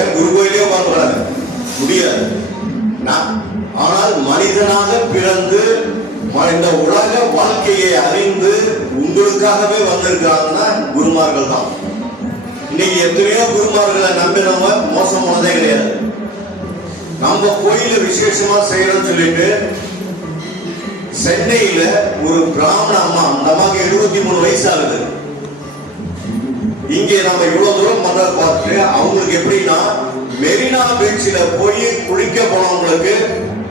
ஏன் குரு கோயிலே உட்கார்ந்து முடியாது. ஆனால் மனிதனாக பிறந்து இந்த உலக வாழ்க்கையை அறிந்து உங்களுக்காகவே வந்திருக்காங்கன்னா குருமார்கள் தான். இன்னைக்கு எத்தனையோ குருமார்களை நம்பினவங்க மோசமானதே கிடையாது. நம்ம கோயில விசேஷமா செய்யறோம்னு சொல்லிட்டு சென்னையில ஒரு பிராமண அம்மா, அந்த அம்மாக்கு 73 வயசு ஆகுது. இங்கே நம்ம இவ்வளவு தூரம் பண்றத பார்த்து அவங்களுக்கு எப்படின்னா, மெரினா பீச்சில போய் குளிக்க போனவங்களுக்கு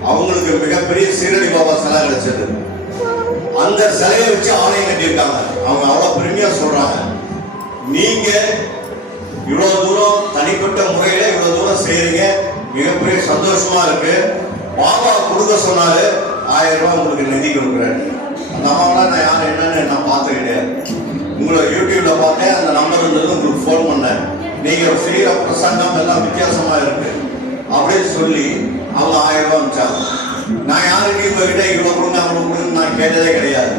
அவங்களுக்கு மிகப்பெரிய சீரடி பாபா சிலை கிடைச்சது. அந்த சிலையை வச்சு ஆலயம் கட்டியிருக்காங்க. அவங்க அவ்வளவு பெருமையா சொல்றாங்க. நீங்க இவ்வளவு தூரம் தனிப்பட்ட முறையில இவ்வளவு தூரம் செய்யறீங்க, மிகப்பெரிய சந்தோஷமா இருக்கு. பாபா கொடுக்க சொன்னாரு, 1000 ரூபாய் உங்களுக்கு நிதி கொடுக்குறேன். அந்த அம்மாவெல்லாம் நான் யாரும் என்னன்னு நான் பார்த்து கிடையாது. உங்களை யூடியூப்ல பார்த்தேன், அந்த நம்பர் இருந்தது, உங்களுக்கு ஃபோன் பண்ணேன். நீங்க செய்யற பிரசங்கம் எல்லாம் வித்தியாசமா இருக்கு அப்படின்னு சொல்லி அவங்க 1000 ரூபாய் அனுப்பிச்சாங்க. நான் யாருக்கும் உங்ககிட்ட இவ்வளவு கொடுங்க அவ்வளவு கொடுங்க நான் கேட்டதே கிடையாது.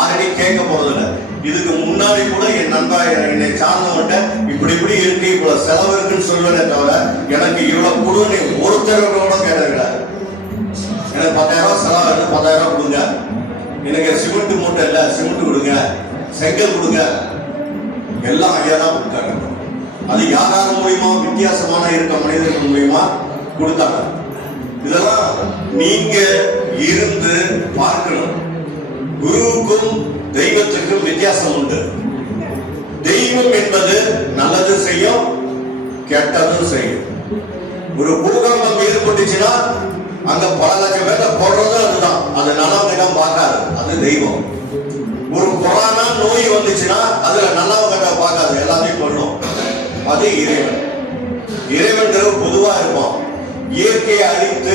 ஆல்ரெடி கேட்க போறதில்லை. இதுக்கு முன்னாடி கூட என் நண்பா என்னை சார்ந்தவன்ட்ட இப்படி இருக்கு, இவ்வளவு செலவு இருக்குன்னு சொல்லுவேனே தவிர எனக்கு இவ்வளவு கொடுன்னு ஒருத்தரோட கேட்டது. எனக்கு 10,000 ரூபாய் செலவு இருக்கு, 10,000 ரூபாய் கொடுங்க. எனக்கு சிமெண்ட் மூட்டை இல்ல, சிமெண்ட் கொடுங்க, செங்கல் கொடுங்க. எல்லாம் ஐயா தான் கொடுத்தாங்க. அது யாராரு மூலியமா வித்தியாசமான இருக்க மனிதர்கள் மூலியமா கொடுத்தாங்க. இதெல்லாம் நீங்க இருந்து பார்க்கணும். குருவுக்கும் தெய்வத்துக்கும் வித்தியாசம் உண்டு. தெய்வம் என்பது நல்லது செய்யும், கெட்டதும் செய்யும். ஒரு பூகம்பம் ஏற்பட்டுச்சுன்னா அங்க பல லட்சம் பேரை போடுறது அதுதான். அது நல்லவங்க பார்க்காது, அது தெய்வம். ஒரு கொரோனா நோய் வந்துச்சுன்னா அதுல நல்லவங்க பார்க்காது, எல்லாத்தையும் போடணும். அது இறைவன். இறைவன் பொதுவா இருப்போம். இயற்கையை அழித்து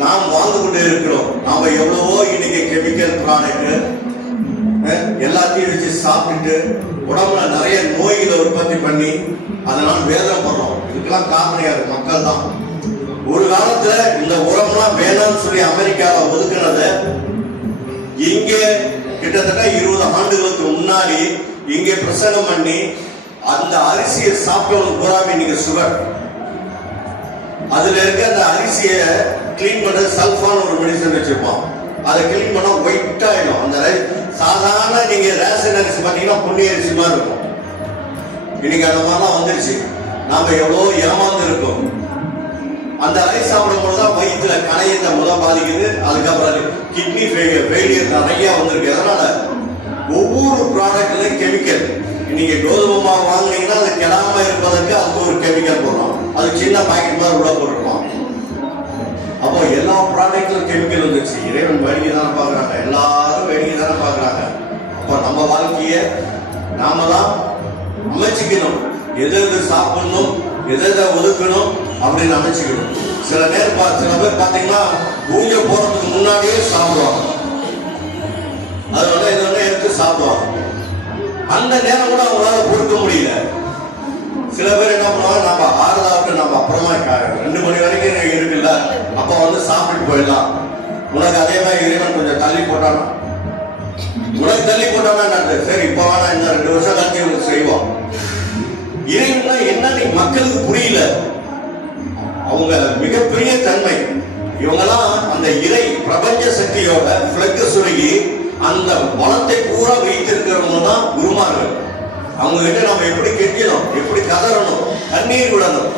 நாம் வாழ்ந்து கொண்டு இருக்கிறோம். நாம எவ்வளவோ இன்னைக்கு கெமிக்கல் ப்ராடக்ட் எல்லாத்தையும் வச்சு சாப்பிட்டு உடம்புல நிறைய நோய்களை உற்பத்தி பண்ணி அதனால் வேதனைப்படுறோம். இதுக்கெல்லாம் காரணம் யாரு? மக்கள் தான். ஒரு காலத்துல இந்த உரம்லாம் வேணாம்னு சொல்லி அமெரிக்காவை ஒதுக்குனத இங்க கிட்டத்தட்ட 20 ஆண்டுகளுக்கு முன்னாடி இங்க பிரசங்கம் பண்ணி அந்த அரிசியை சாப்பிட்டவங்க பூராமே இன்னைக்கு சுகர். அதுல இருக்க அந்த அரிசியை கிளீன் பண்ண சல்ஃபான் ஒரு மெடிசன் வச்சிருப்போம். அதை கிளீன் பண்ணா ஒயிட் ஆயிடும். அந்த சாதாரண நீங்க ரேஷன் அரிசி பாத்தீங்கன்னா பொன்னி அரிசி மாதிரி இருக்கும். இன்னைக்கு அந்த மாதிரிலாம் வந்துருச்சு. நாம எவ்வளவு ஏமாந்து இருக்கோம். அந்த ரைஸ் சாப்பிடும் போதுதான் வயிற்றுல கணையத்தை முதல் பாதிக்குது. அதுக்கப்புறம் கிட்னி ஃபெயிலியர் நிறைய வந்திருக்கு. அதனால ஒவ்வொரு ப்ராடக்ட்லயும் கெமிக்கல். இன்னைக்கு கோதுமை மாவு வாங்கினீங்கன்னா அது கெடாம இருப்பதற்கு அதுக்கு ஒரு கெமிக்கல் போடுறோம். அது சின்ன பாக்கெட் மாதிரி உள்ள போட்டுருப்போம். அப்போ எல்லா ப்ராடக்ட்லும் கெமிக்கல் வந்துச்சு. இறைவன் வேடிக்கை தானே பாக்குறாங்க, எல்லாரும் வேடிக்கை தானே பாக்குறாங்க. அப்போ நம்ம வாழ்க்கைய நாம தான் அமைச்சுக்கணும். எது சாப்பிடணும், எதை ஒதுக்கணும் அப்படின்னு அமைச்சுக்கணும். சில பேர் பாத்தீங்கன்னா பூஜை போறதுக்கு முன்னாடியே சாப்பிடுவாங்க. அதனால இதெல்லாம் எடுத்து சாப்பிடுவாங்க. அந்த நேரம் கூட அவங்களால பொறுக்க முடியல. சில பேர் என்ன பண்ணுவாங்க, நம்ம ஆறுதாவிட்டு நம்ம அப்புறமா 2 மணி வரைக்கும் இருக்குல்ல, அப்ப வந்து சாப்பிட்டு போயிடலாம். உனக்கு அதே மாதிரி இறைவன் கொஞ்சம் தள்ளி போட்டானா, உனக்கு தள்ளி போட்டானா சரி இப்ப வேணா இன்னும் 2 வருஷம் கழிச்சு இவங்களுக்கு செய்வோம். இறைவன் என்னன்னு மக்களுக்கு புரியல. அவங்க மிகப்பெரிய தன்மை. இவங்கெல்லாம் அந்த இறை பிரபஞ்ச சக்தியோட பிளக்கு சுருகி அந்த பலத்தை பூரா வைத்திருக்கிறவங்க தான் குருமார்கள். அவங்க கிட்ட நம்ம எப்படி கெட்டணும், எப்படி கதறணும், கண்ணீர் விடணும்.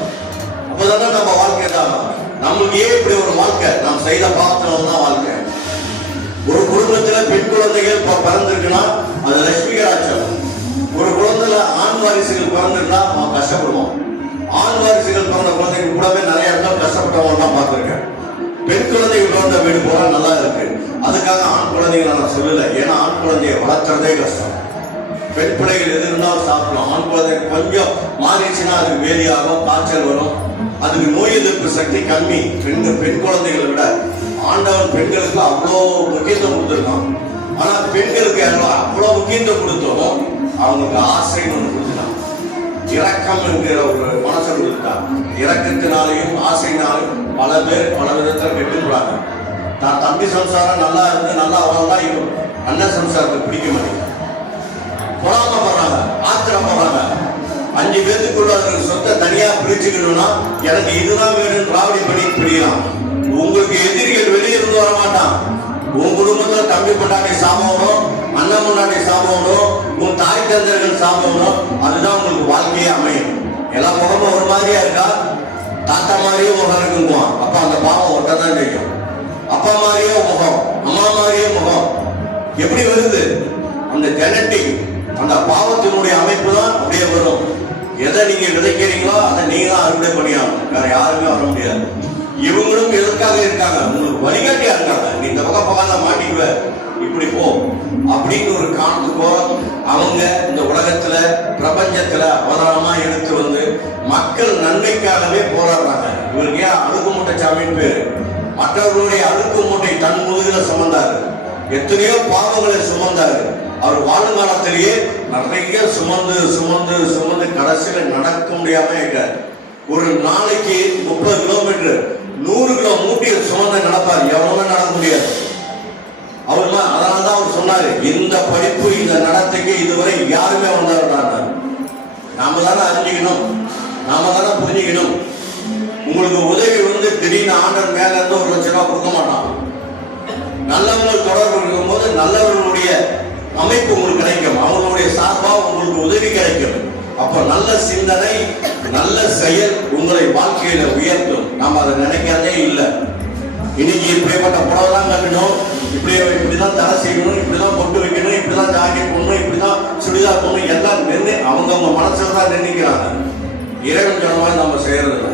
அப்பதானே நம்ம வாழ்க்கை தான். நம்மளுக்கு ஏன் இப்படி ஒரு வாழ்க்கை? நாம் செய்த பாத்திரம் தான் வாழ்க்கை. ஒரு குடும்பத்துல பெண் குழந்தைகள் பிறந்திருக்குன்னா அது லட்சுமிகராட்சம். ஒரு குழந்தைல ஆண் வாரிசுகள் பிறந்திருந்தா அவன் கஷ்டப்படுவான். ஆண் வாரிசுகள் பிறந்த குழந்தைகள் கூடவே நிறைய இடத்துல கஷ்டப்பட்டவங்க தான் பார்த்திருக்கேன். பெண் குழந்தைகள் பிறந்த வீடு போல நல்லா இருக்கு. அதுக்காக ஆண் குழந்தைகளை நான் சொல்லல. ஏன்னா ஆண் குழந்தைய வளர்த்துறதே கஷ்டம். பெண் பிள்ளைகள் எது இருந்தாலும் சாப்பிடலாம். ஆண் குழந்தை கொஞ்சம் மாறிடுச்சுன்னா அதுக்கு வேதியாகும், காய்ச்சல் வரும். அதுக்கு நோய் எதிர்ப்பு சக்தி கம்மி. பெண் குழந்தைகளை விட ஆண்டவன் பெண்களுக்கு அவ்வளோ முக்கியத்துவம் கொடுத்துருக்கான். ஆனா பெண்களுக்கு அவ்வளோ முக்கியத்துவம் கொடுத்தோம், அவங்களுக்கு ஆசைன்னு ஒன்று கொடுத்துட்டான். இரக்கம் என்கிற ஒரு மனசை கொடுத்துட்டான். இரக்கத்தினாலையும் ஆசைனாலையும் பல பேர் பல விதத்தில் கெட்டுக்கூடாது. நான் தம்பி சம்சாரம் நல்லா இருந்து நல்லா வளர்ந்தா அண்ணன் சம்சாரத்துக்கு பிடிக்க மாட்டேங்குது. பொறாமப்படுறாங்க, ஆத்திரப்படுறாங்க. 5 பேத்துக்குள்ள சொத்தை தனியா பிரிச்சு பிரிச்சுக்கணும்னா எனக்கு இதுதான் வேணும் திராவிட படி பிரியலாம். உங்களுக்கு எதிரிகள் வெளியே இருந்து வர மாட்டான். உன் குடும்பத்துல தம்பி பொண்டாட்டி சாபவனும், அண்ணன் பொண்டாட்டி சாபவனும், உன் தாய் தந்தர்கள் சாபவனும், அதுதான் உங்களுக்கு வாழ்க்கையே அமையும். எல்லா முகமும் ஒரு மாதிரியா இருக்கா? தாத்தா மாதிரியே முகம் இருக்குங்குவான். அப்ப அந்த பாவம் ஒட்டதான் செய்யும். அப்பா மாதிரியே முகம், அம்மா மாதிரியே முகம். எப்படி வருது? அந்த ஜெனட்டிக், அந்த பாவத்தினுடைய அமைப்பு தான் அப்படியே வரும். எதை நீங்க விதைக்கிறீங்களோ அதை நீங்க தான் அறுவடை பண்ணியாகணும். வேற யாருமே வர முடியாது. இவங்களும் எதற்காக இருக்காங்க? உங்களுக்கு வழிகாட்டியா இருக்காங்க. நீ இந்த பக்கம் மாட்டிக்குவ, இப்படி போ அப்படின்னு ஒரு காரணத்துக்கோ அவங்க இந்த உலகத்துல பிரபஞ்சத்துல அவதாரமா எடுத்து வந்து மக்கள் நன்மைக்காகவே போராடுறாங்க. இவருக்கு ஏன் அழுக்குமூட்டை சாமின்னு பேரு? மற்றவர்களுடைய அழுக்கு மூட்டை தன் முதுகில சுமந்தாரு. எத்தனையோ பாவங்களை சுமந்தாரு. அவர் வாழும் காலத்திலேயே நிறைய சுமந்து சுமந்து சுமந்து கடைசியில நடக்க முடியாம இருக்காரு. ஒரு நாளைக்கு 30 கிலோமீட்டர் 100 கிலோ மூட்டையை சுமந்து நடப்பார். எவ்வளவு நடக்க முடியாது. அதனால்தான் அவர் சொன்னாரு, இந்த படிப்பு இந்த நடத்தைக்கு இதுவரை யாருமே வந்தாரு. நாம தானே அறிஞ்சுக்கணும், நாம தானே புரிஞ்சுக்கணும். உங்களுக்கு உதவி வந்து திடீர்னு ஆண்டர் மேல இருந்து 1 லட்சம் ரூபாய் கொடுக்க மாட்டான். நல்லவர்கள் தொடர்பு இருக்கும் போது நல்லவர்களுடைய அமைப்பு உங்களுக்கு கிடைக்கும். அவங்களுடைய சார்பா உங்களுக்கு உதவி கிடைக்கும். அப்ப நல்ல சிந்தனை, நல்ல செயல் உங்களை வாழ்க்கையில உயர்த்தும். நாம அதை நினைக்கிறதே இல்லை. இன்னைக்கு இப்படிப்பட்ட புடவை தான் கட்டணும், இப்படிதான் தலை செய்யணும், இப்படிதான் பொட்டு வைக்கணும், இப்படிதான் ஜாக்கெட் போடணும், இப்படிதான் சுடிதார் போடணும், எல்லாம் நின்று அவங்கவுங்க மனசுல தான் நினைக்கிறாங்க. இறைவன் சொன்ன மாதிரி நம்ம செய்யறது இல்லை.